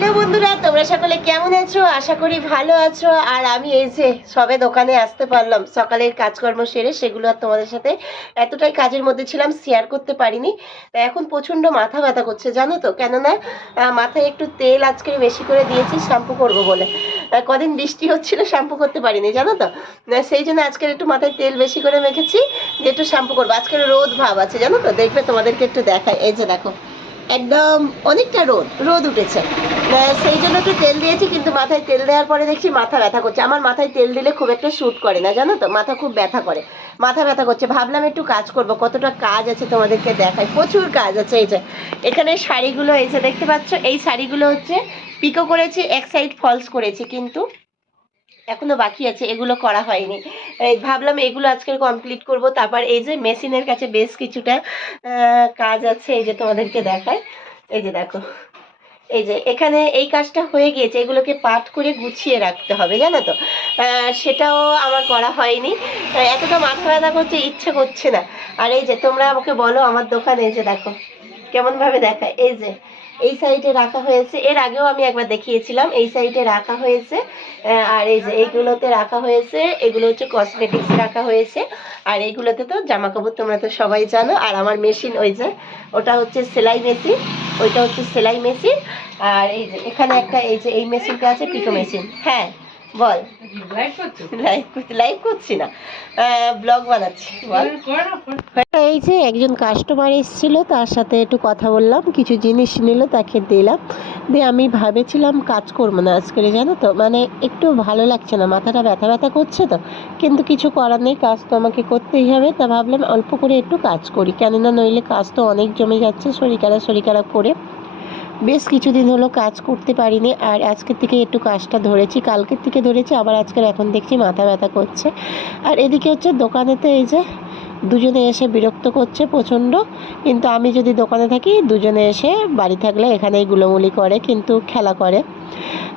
Hello বন্ধুরা, তোমরা সকলে কেমন আছো? আশা করি ভালো আছো। আর আমি এই যে সবে দোকানে আসতে পারলাম, সকালের কাজকর্ম সেরে সেগুলো আর তোমাদের সাথে এতটাই কাজের মধ্যে ছিলাম শেয়ার করতে পারিনি। এখন প্রচণ্ড মাথা ব্যথা করছে, জানো তো? কেননা মাথায় একটু তেল আজকে বেশি করে দিয়েছি, শ্যাম্পু করব বলে। কদিন বৃষ্টি হচ্ছিল, শ্যাম্পু করতে পারিনি, জানো তো? সেই জন্য আজকের একটু মাথায় তেল বেশি করে মেখেছি, যে একটু শ্যাম্পু করব। আজকের রোদ ভাব আছে, জানো তো? দেখবে তোমাদেরকে একটু দেখায় এই যে দেখো, একদম অনেকটা রোদ রোদ উঠেছে। সেই জন্য একটু তেল দিয়েছি, কিন্তু মাথায় তেল দেওয়ার পরে দেখছি মাথা ব্যথা করছে। আমার মাথায় তেল দিলে খুব একটা শ্যুট করে না, জানো তো? মাথা খুব ব্যথা করে। মাথা ব্যথা করছে। ভাবলাম একটু কাজ করব। কতটা কাজ আছে তোমাদেরকে দেখাই। প্রচুর কাজ আছে এই যে। এখানে শাড়িগুলো এই যে দেখতে পাচ্ছ, এই শাড়িগুলো হচ্ছে পিকো করেছি, এক সাইড ফলস করেছি, কিন্তু এখনও বাকি আছে, এগুলো করা হয়নি। ভাবলাম এগুলো আজকে কমপ্লিট করব। তারপর এই যে মেশিনের কাছে বেশ কিছুটা কাজ আছে এই যে তোমাদেরকে দেখায় এই যে দেখো। এই যে, এখানে এই কাজটা হয়ে গিয়েছে, এগুলোকে পাট করে গুছিয়ে রাখতে হবে, জানো তো? সেটাও আমার করা হয়নি। এতটা মাথা ব্যথা করছে ইচ্ছে করছে না। আর এই যে, তোমরা আমাকে বলো আমার দোকানে যে দেখো। কেমন ভাবে দেখায়? এই যে, এই সাইডে রাখা হয়েছে। এর আগেও আমি একবার দেখিয়েছিলাম, এই সাইডে রাখা হয়েছে। আর এই যে, এইগুলোতে রাখা হয়েছে। এগুলো হচ্ছে কসমেটিক্স রাখা হয়েছে। আর এইগুলোতে তো জামা কাপড় তোমরা তো সবাই জানো। আর আমার মেশিন ওই যে, ওটা হচ্ছে সেলাই মেশিন ওইটা হচ্ছে সেলাই মেশিন আর এই যে, এখানে একটা এই যে, এই মেশিনটা আছে পিকো মেশিন হ্যাঁ বল। লাইভ করছি? না। ব্লগ বানাচ্ছি। এই যে একজন কাস্টমার এসেছিল তার সাথে একটু কথা বললাম কিছু জিনিস নিল তাকে দিলাম। দিয়ে আমি ভেবেছিলাম কাজ করব না আজকে জানো তো? মানে একটু ভালো লাগছে না মাথাটা ব্যথা ব্যথা করছে তো। কিন্তু কিছু করার নেই কাজ তো আমাকে করতেই হবে। তা ভাবলাম অল্প করে একটু কাজ করি। কেননা নইলে কাজ তো অনেক জমে যাচ্ছে শরীর খারাপ শরীর খারাপ করে। বেশ কিছুদিন হলো কাজ করতে পারিনি আর আজকের থেকে একটু কাজটা ধরেছি। কালকের থেকে ধরেছি, আবার আজকের এখন দেখছি মাথা ব্যথা করছে। আর এদিকে হচ্ছে দোকানেতে এই যে দুজনে এসে বিরক্ত করছে প্রচণ্ড। কিন্তু আমি যদি দোকানে থাকি, দুজনে এসে বাড়ি থাকলে এখানেই গুলোমুলি করে, কিন্তু খেলা করে।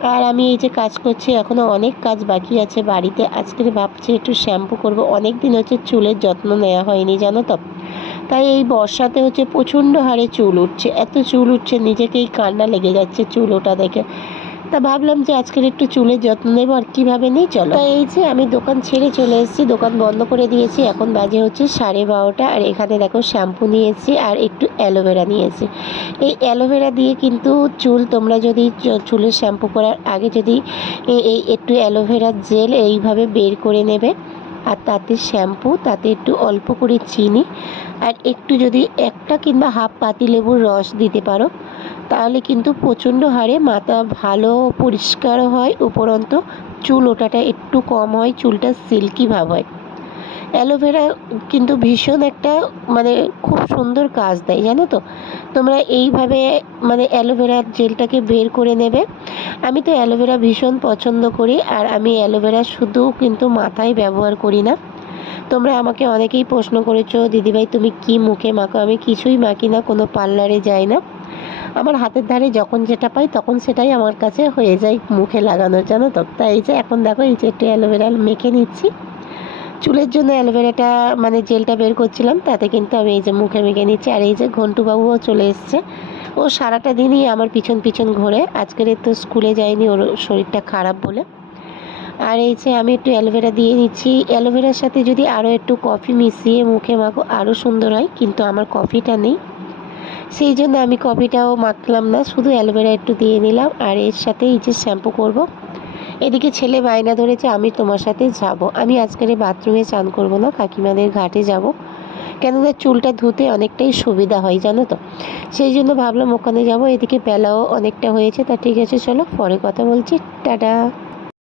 আর আমি এই যে কাজ করছি এখনও অনেক কাজ বাকি আছে বাড়িতে। আজকের ভাবছি একটু শ্যাম্পু করব। অনেক দিন হচ্ছে চুলের যত্ন নেওয়া হয়নি, জানো তো? তাই এই বর্ষাতে হচ্ছে প্রচণ্ড হারে চুল উঠছে। এত চুল উঠছে, নিজেকেই কান্না লেগে যাচ্ছে চুল ওটা দেখে। তা ভাবলাম যে আজকের একটু চুলের যত্ন নেব, আর কীভাবে নেই, চলো। তা এই যে আমি দোকান ছেড়ে চলে এসেছি, দোকান বন্ধ করে দিয়েছি, এখন বাজে হচ্ছে সাড়ে বারোটা, আর এখানে দেখো শ্যাম্পু নিয়েছি আর একটু অ্যালোভেরা নিয়েছি এই অ্যালোভেরা দিয়ে কিন্তু চুল তোমরা যদি চুলের শ্যাম্পু করার আগে যদি এই একটু অ্যালোভেরা জেল এইভাবে বের করে নেবে আর তাতে শ্যাম্পু, তাতে একটু অল্প করে চিনি আর একটু যদি একটা কিংবা হাফ পাতি লেবুর রস দিতে পারো, তাহলে কিন্তু প্রচণ্ড হারে মাথা ভালো পরিষ্কার হয়। উপরন্ত চুল ওঠাটা একটু কম হয়, চুলটা সিল্কি ভাব হয়। অ্যালোভেরা কিন্তু ভীষণ একটা মানে খুব সুন্দর কাজ দেয়, জানো তো? তোমরা এইভাবে মানে অ্যালোভেরার জেলটাকে বের করে নেবে। আমি তো অ্যালোভেরা ভীষণ পছন্দ করি আর আমি অ্যালোভেরা শুধু কিন্তু মাথায় ব্যবহার করি না। তোমরা আমাকে অনেকেই প্রশ্ন করেছ, দিদিভাই, তুমি কি মুখে মাখো? আমি কিছুই মাখি না, কোনো পার্লারে যাই না। আমার হাতের ধারে যখন যেটা পাই তখন সেটাই আমার কাছে হয়ে যায় মুখে লাগানোর, জানো তো? তাই যে এখন দেখো এই যে একটু অ্যালোভেরা মেখে নিচ্ছি। চুলের জন্য অ্যালোভেরাটা মানে জেলটা বের করছিলাম, তাতে কিন্তু আমি এই যে মুখে মেখে নিচ্ছি, আর এই যে ঘন্টুবাবুও চলে এসছে। ও সারাটা দিনই আমার পিছন পিছন ঘোরে। আজকের তো স্কুলে যায়নি, ওর শরীরটা খারাপ বলে। আর এই যে আমি একটু অ্যালোভেরা দিয়ে নিচ্ছি। অ্যালোভেরার সাথে যদি আরও একটু কফি মিশিয়ে মুখে মাখো আরও সুন্দর হয়, কিন্তু আমার কফিটা নেই। সেই জন্য আমি কফিটাও মাখলাম না, শুধু অ্যালোভেরা একটু দিয়ে নিলাম। আর এর সাথে এই যে শ্যাম্পু করব। এদিকে ছেলে বায়না ধরেছে, আমি তোমার সাথে যাব। আমি আজকের বাথরুমে চান করব না, কাকিমাদের ঘাটে যাব। কেননা চুলটা ধুতে অনেকটাই সুবিধা হয়, জানো তো। সেই জন্য ভাবলাম ওখানে যাব। এদিকে বেলাও অনেকটা হয়েছে। তা ঠিক আছে, চলো পরে কথা বলছি। টাটা।